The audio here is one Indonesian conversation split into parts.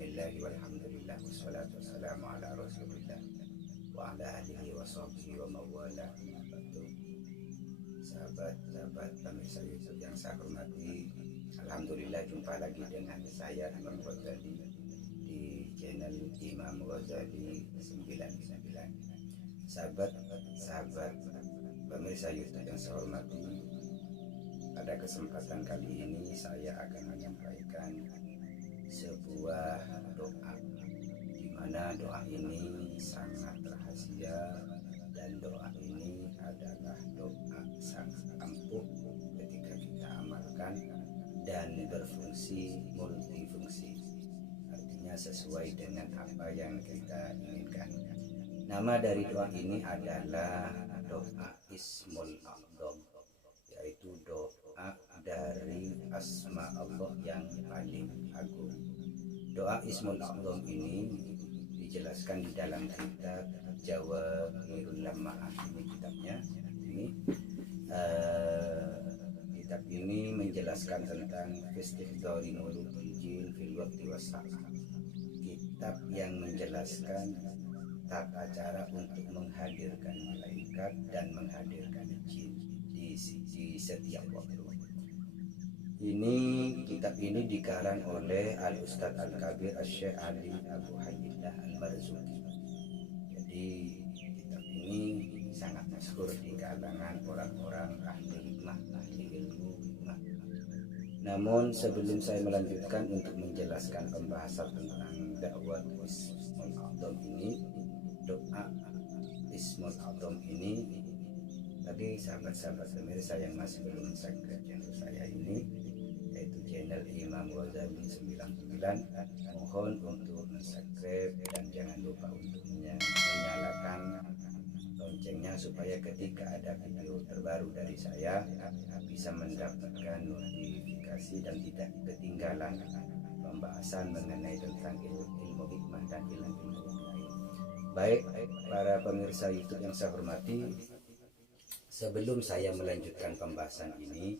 Bismillah walhamdulillah wassalatu wassalamu ala rasulillah wa ala alihi wa sahbihi wa mawala. Sahabat-sahabat pemirsa YouTube yang saya hormati, alhamdulillah jumpa lagi dengan saya Imam Ghazali di channel Imam Ghazali 99. Sahabat pemirsa YouTube yang saya hormati, pada kesempatan kali ini saya akan menyampaikan sebuah doa, di mana doa ini sangat rahasia dan doa ini adalah doa sangat ampuh ketika kita amalkan dan berfungsi multifungsi, artinya sesuai dengan apa yang kita inginkan. Nama dari doa ini adalah doa Ismul A'zam, yaitu doa dari asma Allah yang paling agung. Doa Ismul A'zam ini dijelaskan di dalam kitab Jawahirul Ma'ani. Ini kitabnya. Kitab ini menjelaskan tentang istihdari nurul jin fil waqti was-sa'ah. Kitab yang menjelaskan tata cara untuk menghadirkan malaikat dan menghadirkan jin di setiap waktu. Kitab ini dikarang oleh Al-Ustadz Al-Kabir Asy-Syaikh Ali Abu Hayyillah Al-Marzuki. Jadi kitab ini sangat masyhur di kalangan orang-orang ahli hikmah, ahli ilmu hikmah. Namun sebelum saya melanjutkan untuk menjelaskan pembahasan tentang dakwah Ismul A'zam ini, doa Ismul A'zam ini, bagi sahabat-sahabat pemirsa yang masih belum subscribe channel saya ini, yaitu channel Imam Ghazali 99, mohon untuk subscribe dan jangan lupa untuk menyalakan loncengnya supaya ketika ada video terbaru dari saya bisa mendapatkan notifikasi dan tidak ketinggalan pembahasan mengenai tentang ilmu hikmah dan ilmu yang lain. Baik, para pemirsa YouTube yang saya hormati, sebelum saya melanjutkan pembahasan ini,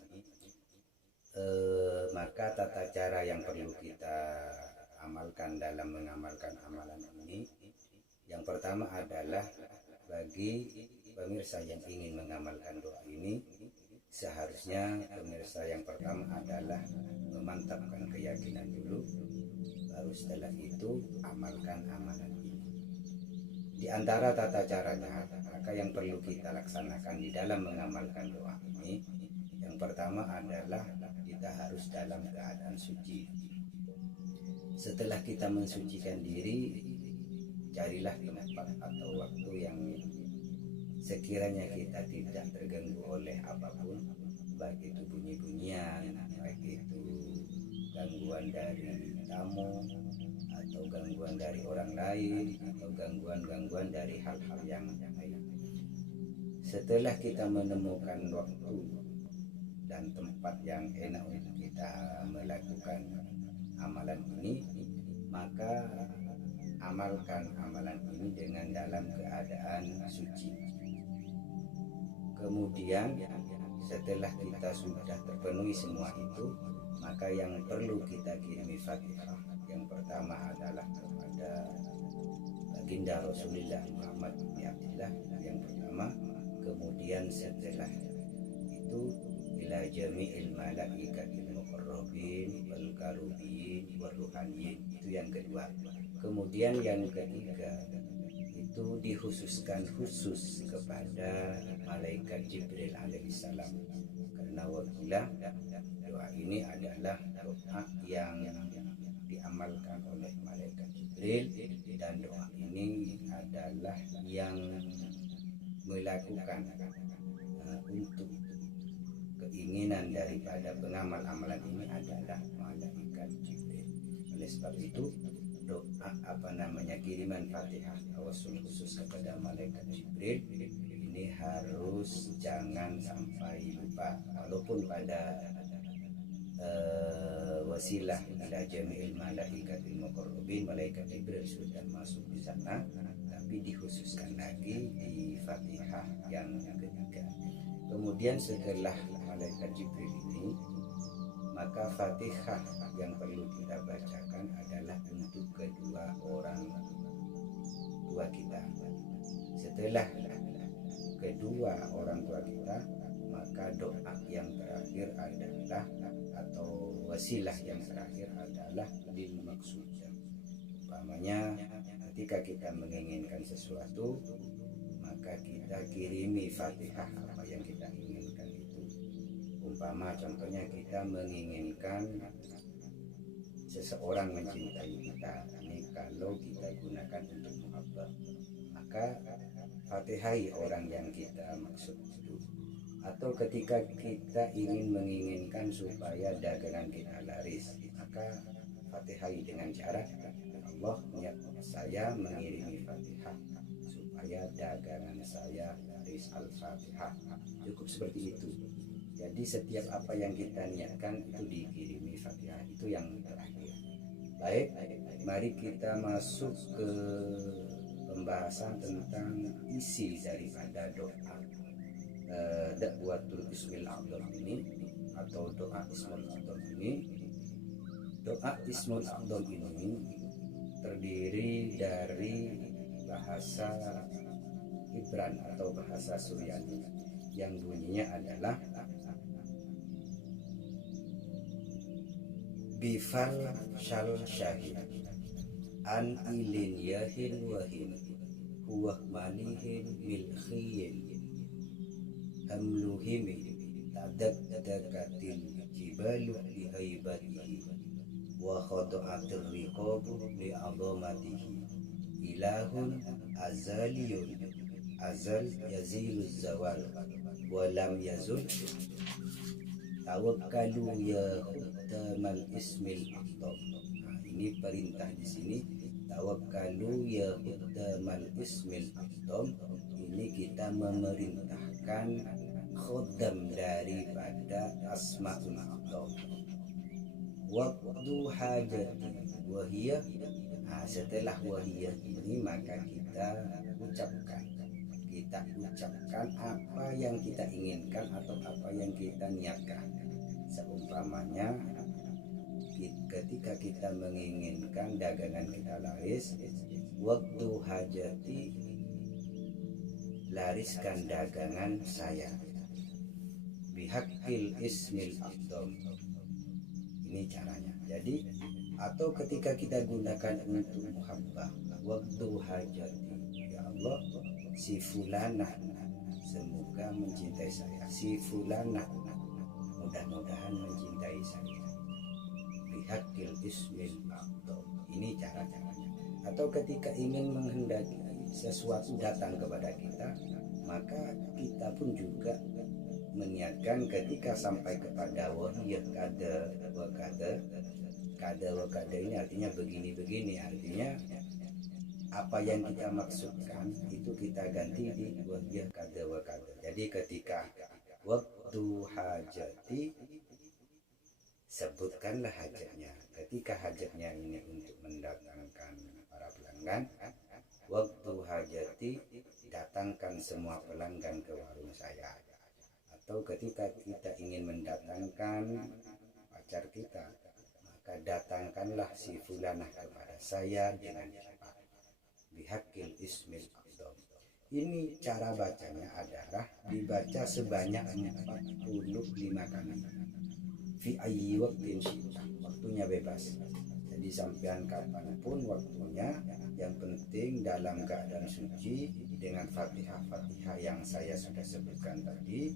maka tata cara yang perlu kita amalkan dalam mengamalkan amalan ini, yang pertama adalah bagi pemirsa yang ingin mengamalkan doa ini, seharusnya pemirsa yang pertama adalah memantapkan keyakinan dulu, baru setelah itu amalkan amalan ini. Di antara tata caranya, maka yang perlu kita laksanakan di dalam mengamalkan doa ini, yang pertama adalah kita harus dalam keadaan suci. Setelah kita mensucikan diri, carilah tempat atau waktu yang sekiranya kita tidak terganggu oleh apapun, baik itu bunyi-bunyian, baik itu gangguan dari tamu, atau gangguan dari orang lain, atau gangguan-gangguan dari hal-hal yang lain. Setelah kita menemukan waktu dan tempat yang enak untuk kita melakukan amalan ini, maka amalkan amalan ini dengan dalam keadaan suci. Kemudian setelah kita sudah terpenuhi semua itu, maka yang perlu kita kirimi Fatihah yang pertama adalah kepada baginda Rasulullah Muhammad bin Abdullah yang pertama. Kemudian setelah itu ila jami'il malaikatil muqarrabin wal karubin wal ruhaniyin, itu yang kedua. Kemudian yang ketiga itu dikhususkan khusus kepada malaikat Jibril alaihissalam, karena wakilah doa ini adalah doa yang diamalkan oleh malaikat Jibril, dan doa ini adalah yang melakukan untuk keinginan daripada pengamal amalan ini adalah malaikat Jibril. Oleh sebab itu doa kiriman Fatihah tawasul khusus kepada malaikat Jibril ini harus jangan sampai lupa, walaupun pada wasilah ila jami'il malaikatil muqarrabin, malaikat Jibril sudah masuk di sana, tapi dikhususkan lagi di Fatihah yang ketiga. Kemudian setelah malaikat Jibril ini maka Fatihah yang perlu kita bacakan adalah untuk kedua orang tua kita. Setelah kedua orang tua kita, maka doa yang terakhir adalah, atau wasilah yang terakhir adalah lil maksud. Umpamanya ketika kita menginginkan sesuatu, maka kita kirimi Fatihah apa yang kita inginkan itu. Umpama contohnya kita menginginkan seseorang mencintai kita, ini kalau kita gunakan untuk muhabbah, maka Fatihai orang yang kita maksud itu. Atau ketika kita menginginkan supaya dagangan kita laris, maka Fatihai dengan cara, Allah, niat saya mengirimi Fatihah supaya dagangan saya laris, Al-Fatihah. Cukup seperti itu. Jadi setiap apa yang kita niatkan itu dikirimi Fatihah, itu yang terakhir. Baik, mari kita masuk ke pembahasan tentang isi daripada doa dakwatul ismil a'dham ini, atau doa ismul a'dham ini. Doa ismul a'dham ini terdiri dari bahasa Ibran atau bahasa Suryani yang bunyinya adalah bifal syal syahid an ilin yahin wahin huwah manihin milkhiyin hamluhimi tadakatil jibalu lihaibatihi wa khadu'atir riqabu li'adhamatihi ilahun azaliyun azal yaziluz zawal wa lam yazul tawakkalu ya khuddamal ismil a'dham. Nah, ini perintah di sini, tawakkalu ya khuddamal ismil a'dham. Ini kita memerintahkan khuddam daripada asmaul a'dham. Waktu hajati wahiyah. Nah, setelah wahiyah ini maka kita ucapkan apa yang kita inginkan atau apa yang kita niatkan. Seumpamanya ketika kita menginginkan dagangan kita laris, waktu hajati, lariskan dagangan saya, bihaqil ismil a'dham. Ini caranya. Jadi, atau ketika kita gunakan untuk muhabbah, waktu hajati, ya Allah, si fulanah semoga mencintai saya, si fulanah mudah-mudahan mencintai saya, bihaqil ismil a'dham. Ini cara-caranya. Atau ketika ingin menghendaki sesuatu datang kepada kita, maka kita pun juga meniatkan ketika sampai kepada wahiyah kada wakada ini artinya begini-begini, artinya apa yang kita maksudkan itu kita ganti di wahiyah kada wakada. Jadi ketika waktu hajati, sebutkanlah hajatnya. Ketika hajatnya ini untuk mendatangkan para pelanggan, waktu hajati, datangkan semua pelanggan ke warung saya. Atau ketika kita ingin mendatangkan pacar kita, maka datangkanlah si fulanah kepada saya dengan cepat, bihaqil ismil a'dham. Ini cara bacanya adalah dibaca sebanyak 45 kali. Fi ayyi waqtin syi'ta, waktunya bebas. Jadi sampean kapanpun waktunya, yang penting dalam keadaan suci dengan Fatihah yang saya sudah sebutkan tadi,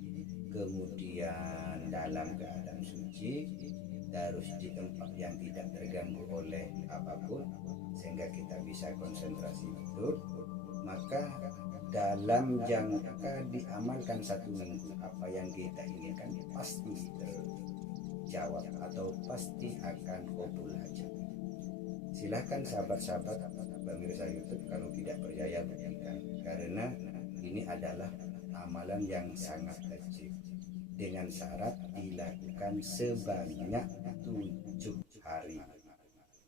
kemudian dalam keadaan suci, harus di tempat yang tidak terganggu oleh apapun sehingga kita bisa konsentrasi betul. Maka dalam jangka diamalkan 1 minggu, apa yang kita inginkan pasti terjawab atau pasti akan kabul hajat. Silahkan sahabat-sahabat pemirsa YouTube kalau tidak percaya buktikan, karena ini adalah amalan yang sangat wajib dengan syarat dilakukan sebanyak 7 hari.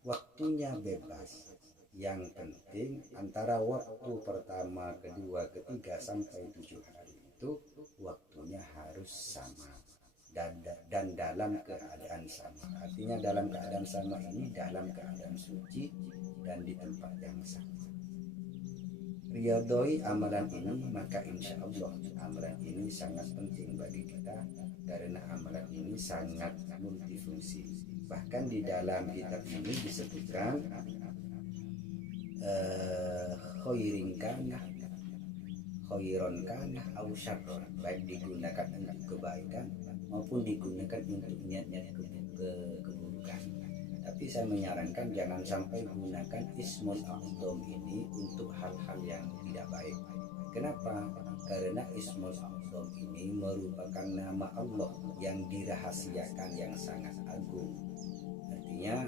Waktunya bebas. Yang penting antara waktu pertama, kedua, ketiga sampai 7 hari itu waktunya harus sama dan dalam keadaan sama. Artinya dalam keadaan sama ini dalam keadaan suci dan di tempat yang sama. Riyadhoi amalan ini, maka insya Allah amalan ini sangat penting bagi kita karena amalan ini sangat multifungsi. Bahkan di dalam kitab ini disebutkan khairin kana khairon kana au syarron, baik digunakan untuk kebaikan maupun digunakan untuk niat-niat keburukan. Tapi saya menyarankan jangan sampai gunakan ismul a'zam ini untuk hal-hal yang tidak baik. Kenapa? Karena ismul a'zam ini merupakan nama Allah yang dirahasiakan yang sangat agung. Artinya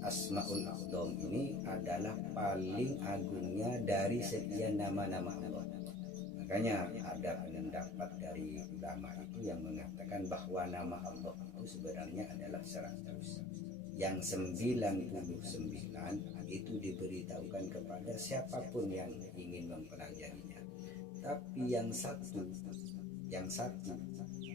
Asmaul A'zam ini adalah paling agungnya dari sekian nama-nama Allah. Makanya ada pendapat dari ulama itu yang mengatakan bahwa nama Allah itu sebenarnya adalah 100. Yang 99 itu diberitahukan kepada siapapun yang ingin mempelajarinya. Tapi yang satu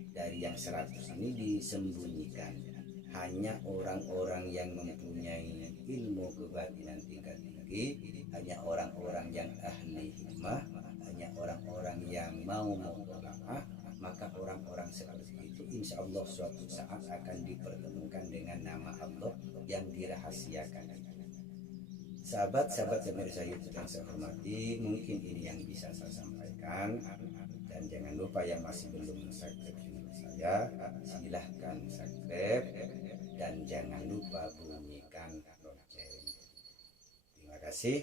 dari yang 100 ini disembunyikan. Hanya orang-orang yang mempunyai ilmu kebatinan tingkat tinggi, hanya orang-orang yang ahli hikmah, hanya orang-orang yang mau mutola'ah, maka orang-orang seperti itu insya Allah suatu saat akan dipertemukan dengan nama Allah yang dirahasiakan. Sahabat-sahabat pemirsa YouTube yang saya hormati, mungkin ini yang bisa saya sampaikan. Dan jangan lupa yang masih belum subscribe channel saya, silahkan subscribe dan jangan lupa bunyikan lonceng. Terima kasih.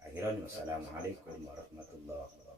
Akhirnya wassalamualaikum warahmatullahi wabarakatuh.